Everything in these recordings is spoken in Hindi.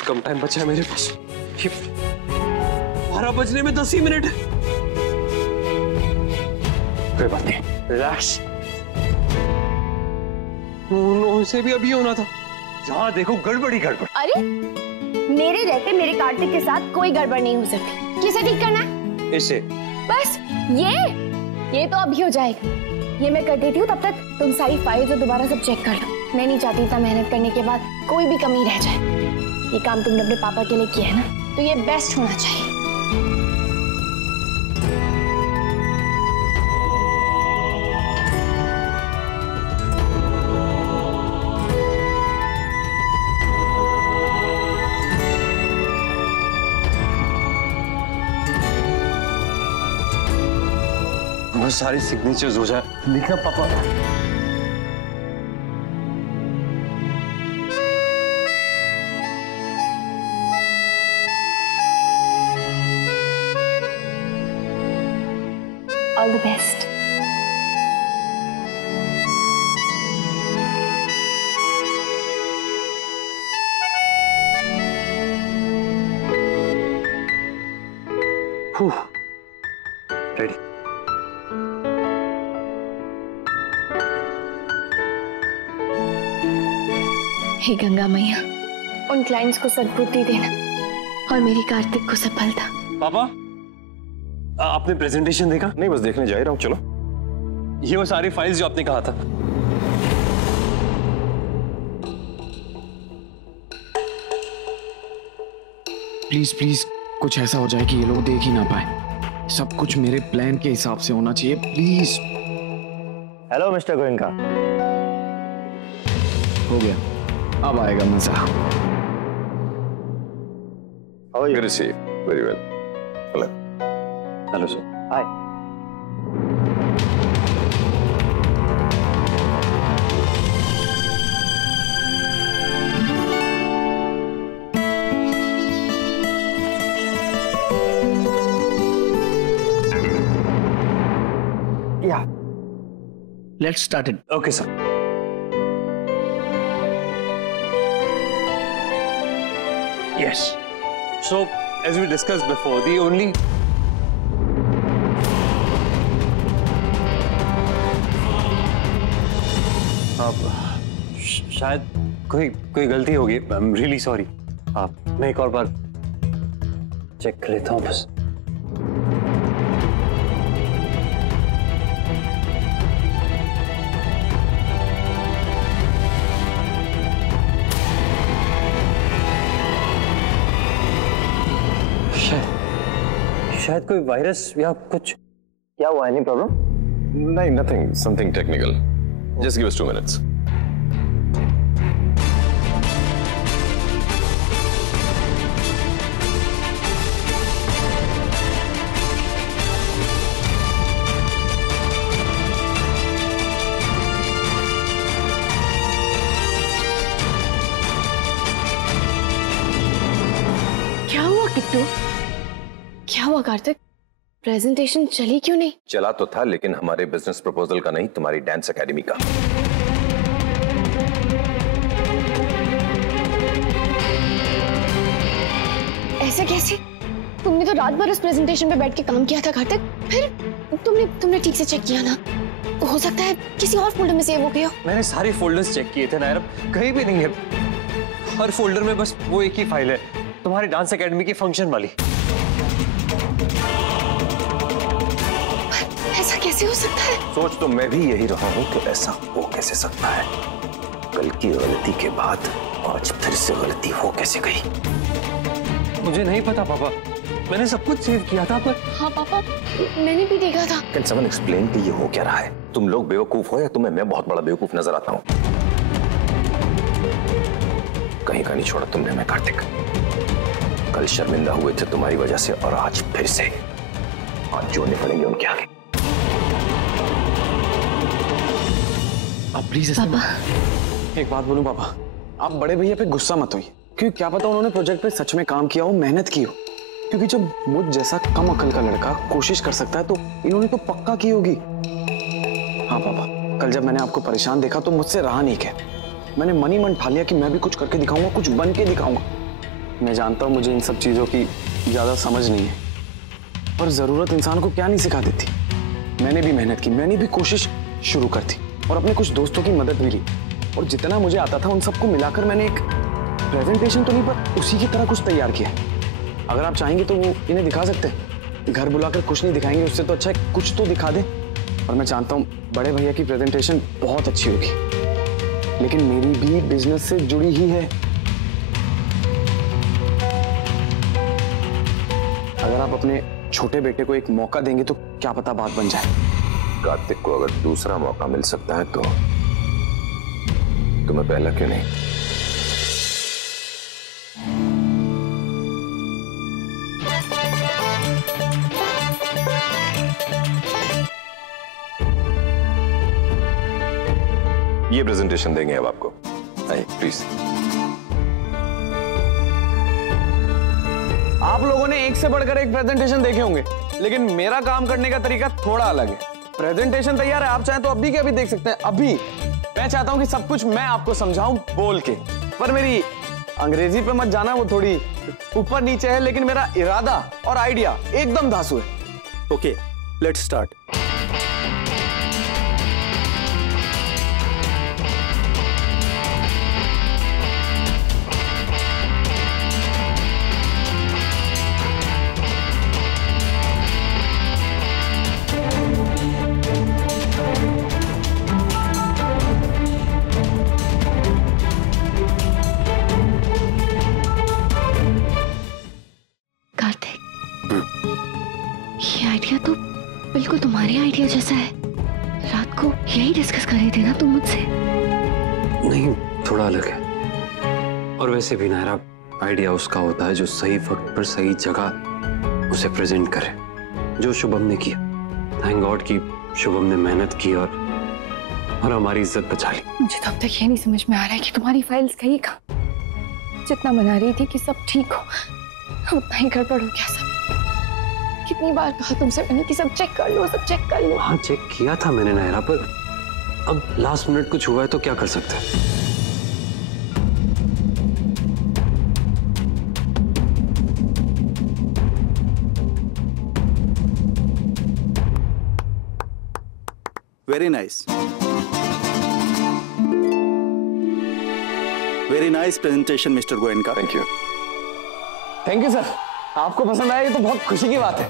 बहुत कम टाइम बचा है मेरे पास। 12 बजने में 10 ही मिनट है। कोई बात नहीं, रिलैक्स। उसे भी अभी होना था। जहाँ देखो गड़बड़ी गड़बड़। अरे मेरे रहते मेरे कार्तिक के साथ कोई गड़बड़ नहीं हो सकती। किसे ठीक करना है? इसे। बस ये तो अभी हो जाएगा। ये मैं कर देती हूँ, तब तक तुम सारी फाइल्स दोबारा सब चेक कर लो। मैं नहीं चाहती इतना मेहनत करने के बाद कोई भी कमी रह जाए। ये काम तुमने अपने पापा के लिए किया है ना, तो ये बेस्ट होना चाहिए। बहुत सारी सिग्नेचर्स हो जाए। देखना पापा। All the best. रेडी। हे गंगा मैया, उन क्लाइंट्स को सद्बुद्धि देना और मेरी कार्तिक को सफलता। पापा, आपने प्रेजेंटेशन देखा? नहीं, बस देखने जा ही रहा हूँ। चलो। ये वो सारी फाइल्स जो आपने कहा था। प्लीज प्लीज कुछ ऐसा हो जाए कि ये लोग देख ही ना पाए। सब कुछ मेरे प्लान के हिसाब से होना चाहिए, प्लीज। Hello mister Goenka. हो गया, अब आएगा मजा। Good to see you. Very well. Hello. Hello sir. Hi. Yeah. Let's start it. Okay, sir. Yes. So, as we discussed before, the only शायद कोई गलती होगी। I am really sorry. मैं एक और बार चेक कर लेता हूँ बस। शायद कोई वायरस या कुछ। क्या हुआ? Any problem? नहीं, nothing. Something technical. Just give us 2 minutes. क्या हुआ किट्टू? क्या हुआ कार्तिक? प्रेजेंटेशन चली क्यों नहीं? चला तो था, लेकिन हमारे बिजनेस प्रपोजल का नहीं, तुम्हारी डांस एकेडमी का। ऐसे कैसे? तुमने तो रात भर उस प्रेजेंटेशन पे बैठ के काम किया था कार्तिक। फिर तुमने ठीक से चेक किया ना? हो सकता है किसी और फोल्डर में सेव हो गया। मैंने सारे फोल्डर्स चेक किए थे नायरब, कहीं भी नहीं है। हर फोल्डर में बस वो एक ही फाइल है, तुम्हारी डांस एकेडमी की फंक्शन वाली। ऐसा कैसे हो सकता है? सोच तो मैं भी यही रहा हूँ कि ऐसा हो कैसे सकता है। कल की गलती के बाद आज फिर से गलती हो कैसे गई? मुझे नहीं पता पापा, मैंने सब कुछ सेव किया था पर। हाँ पापा, मैंने भी देखा था। Can someone explain कि ये हो क्या रहा है? तुम लोग बेवकूफ हो या तुम्हें मैं बहुत बड़ा बेवकूफ नजर आता हूँ? कहीं का नहीं छोड़ा तुमने मैं कार्तिक। कल शर्मिंदा हुए थे तुम्हारी वजह से और आज फिर से आज जोड़ने पड़ेंगे उनके आगे। आप प्लीज पापा, एक बात बोलूं पापा, आप बड़े भैया पे गुस्सा मत होइए, क्योंकि क्या पता उन्होंने प्रोजेक्ट पे सच में काम किया हो, मेहनत की हो। क्योंकि जब मुझ जैसा कम अकल का लड़का कोशिश कर सकता है तो इन्होंने तो पक्का की होगी। हाँ पापा, कल जब मैंने आपको परेशान देखा तो मुझसे रहा नहीं गया। मैंने मन ही मन ठान लिया कि मैं भी कुछ करके दिखाऊंगा, कुछ बन के दिखाऊंगा। मैं जानता हूँ मुझे इन सब चीजों की ज्यादा समझ नहीं है, पर जरूरत इंसान को क्या नहीं सिखा देती। मैंने भी मेहनत की, मैंने भी कोशिश शुरू कर दी और अपने कुछ दोस्तों की मदद भी ली, और जितना मुझे आता था उन सबको मिलाकर मैंने एक प्रेजेंटेशन तो नहीं पर उसी की तरह कुछ तैयार किया। अगर आप चाहेंगे तो वो इन्हें दिखा सकते हैं। घर बुलाकर कुछ नहीं दिखाएंगे, उससे तो अच्छा है कुछ तो दिखा दे। और मैं जानता हूँ बड़े भैया की प्रेजेंटेशन बहुत अच्छी होगी, लेकिन मेरी भी बिजनेस से जुड़ी ही है। अगर आप अपने छोटे बेटे को एक मौका देंगे तो क्या पता बात बन जाए। कार्तिक को अगर दूसरा मौका मिल सकता है तो तुम्हें पहला क्यों नहीं? ये प्रेजेंटेशन देंगे अब आपको, आइए प्लीज। आप लोगों ने एक से बढ़कर एक प्रेजेंटेशन देखे होंगे, लेकिन मेरा काम करने का तरीका थोड़ा अलग है। प्रेजेंटेशन तैयार है, आप चाहें तो अभी के अभी देख सकते हैं। अभी मैं चाहता हूं कि सब कुछ मैं आपको समझाऊं बोल के, पर मेरी अंग्रेजी पे मत जाना, वो थोड़ी ऊपर नीचे है, लेकिन मेरा इरादा और आइडिया एकदम धांसू है। Okay, let's start. ये आइडिया तो बिल्कुल तुम्हारे आइडिया जैसा है। रात को यही डिस्कस कर रहे थे ना तुम मुझसे? नहीं, थोड़ा अलग है। और वैसे भी नायरा, आइडिया उसका होता है जो सही वक्त पर सही जगह उसे प्रेजेंट करे, जो शुभम ने किया। थैंक गॉड कि शुभम ने मेहनत की और हमारी इज्जत बचा ली। मुझे तो अब तक ये नहीं समझ में आ रहा है कि तुम्हारी फाइल्स कहीं कहाँ। जितना मना रही थी कि सब ठीक हो, उतना ही गड़बड़ हो गया सब। कितनी बार कहा तुमसे मैंने कि सब चेक कर लो, सब चेक कर लो। हाँ, चेक किया था मैंने नायरा, पर अब लास्ट मिनट कुछ हुआ है तो क्या कर सकते हैं। Very nice, very nice presentation mister Goenka. Thank you. Thank you sir, आपको पसंद आया ये तो बहुत खुशी की बात है।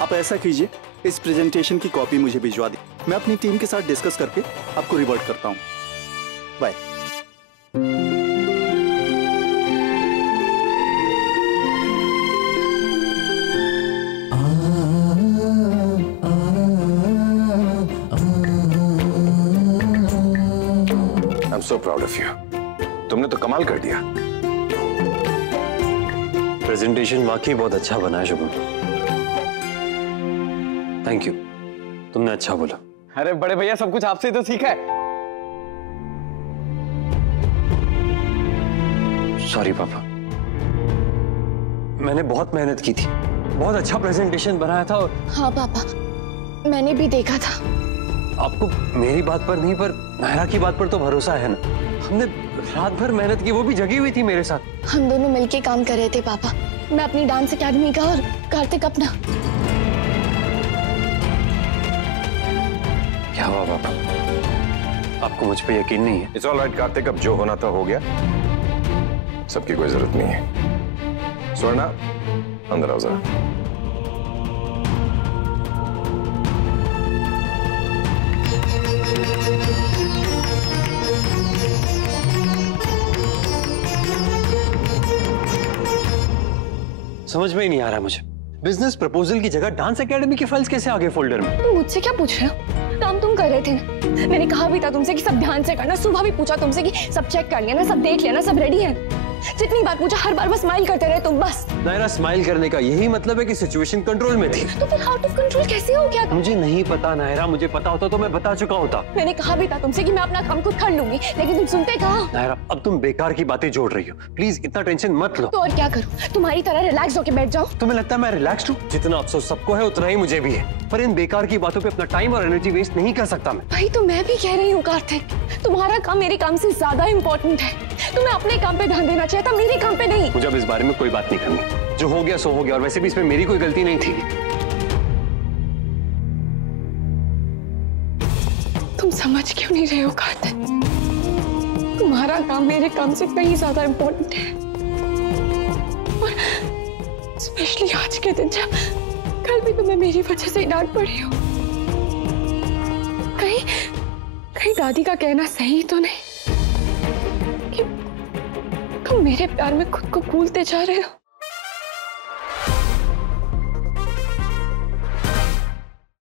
आप ऐसा कीजिए, इस प्रेजेंटेशन की कॉपी मुझे भिजवा दी, मैं अपनी टीम के साथ डिस्कस करके आपको रिवर्ट करता हूं। Bye. I am so proud of you, तुमने तो कमाल कर दिया। प्रेजेंटेशन वाकई बहुत अच्छा बना है शुभम। थैंक यू, तुमने अच्छा बोला। अरे बड़े भैया, सब कुछ आपसे ही तो सीखा है। सॉरी पापा, मैंने बहुत मेहनत की थी, बहुत अच्छा प्रेजेंटेशन बनाया था। और हाँ पापा, मैंने भी देखा था। आपको मेरी बात पर नहीं पर नायरा की बात पर तो भरोसा है ना? हमने रात भर मेहनत की, वो भी जगी हुई थी मेरे साथ। हम दोनों मिलके काम कर रहे थे पापा, मैं अपनी डांस एकेडमी का और कार्तिक अपना। क्या हुआ पापा, आपको मुझ पे यकीन नहीं है? इट्स ऑल राइट कार्तिक, अब जो होना था हो गया, सबकी कोई जरूरत नहीं है। स्वर्णा, अंदर आओ जरा। समझ में ही नहीं आ रहा मुझे, बिजनेस प्रपोजल की जगह डांस एकेडमी की फाइल्स कैसे आगे फोल्डर में? तुम मुझसे क्या पूछ रहे हो? काम तुम कर रहे थे ना, मैंने कहा भी था तुमसे कि सब ध्यान से करना। सुबह भी पूछा तुमसे कि सब चेक कर लेना, सब देख लेना, सब रेडी है। जितनी बार पूछा हर बार बस स्माइल करते रहे तुम बस। नायरा, स्माइल करने का यही मतलब है कि सिचुएशन कंट्रोल में थी। तो फिर आउट ऑफ कंट्रोल कैसे हो गया? मुझे नहीं पता नायरा, मुझे पता होता तो मैं बता चुका होता। मैंने कहा भी था तुमसे कि मैं अपना काम खुद कर लूंगी, लेकिन तुम सुनते कहाँ? नायरा, अब तुम बेकार की बातें जोड़ रही हो, प्लीज इतना टेंशन मत लो। तो और क्या करूं, तुम्हारी तरह रिलैक्स होके बैठ जाओ? तुम्हें लगता है मैं रिलैक्स्ड हूँ? जितना अफसोस सबको है उतना ही मुझे भी है, पर इन बेकार की बातों पे अपना टाइम और एनर्जी वेस्ट नहीं कर सकता मैं। भाई तो मैं भी कह रही हूँ कार्तिक, तुम्हारा काम मेरे काम से ज्यादा इम्पोर्टेंट है। तुम्हें अपने काम पे ध्यान देना चाहिए था, मेरे काम पे नहीं। मुझे अब इस बारे में कोई बात नहीं करनी, जो हो गया सो हो गया, और वैसे भी इसमें मेरी कोई गलती नहीं थी। तुम समझ क्यों नहीं रहे हो कार्तिक? तुम्हारा काम मेरे काम से कहीं ज्यादा इम्पोर्टेंट है, और स्पेशली आज के दिन जब कल भी तुम्हें मेरी वजह से डांट पड़ी हो। कहीं दादी का कहना सही तो नहीं कि तुम मेरे प्यार में खुद को भूलते जा रहे हो?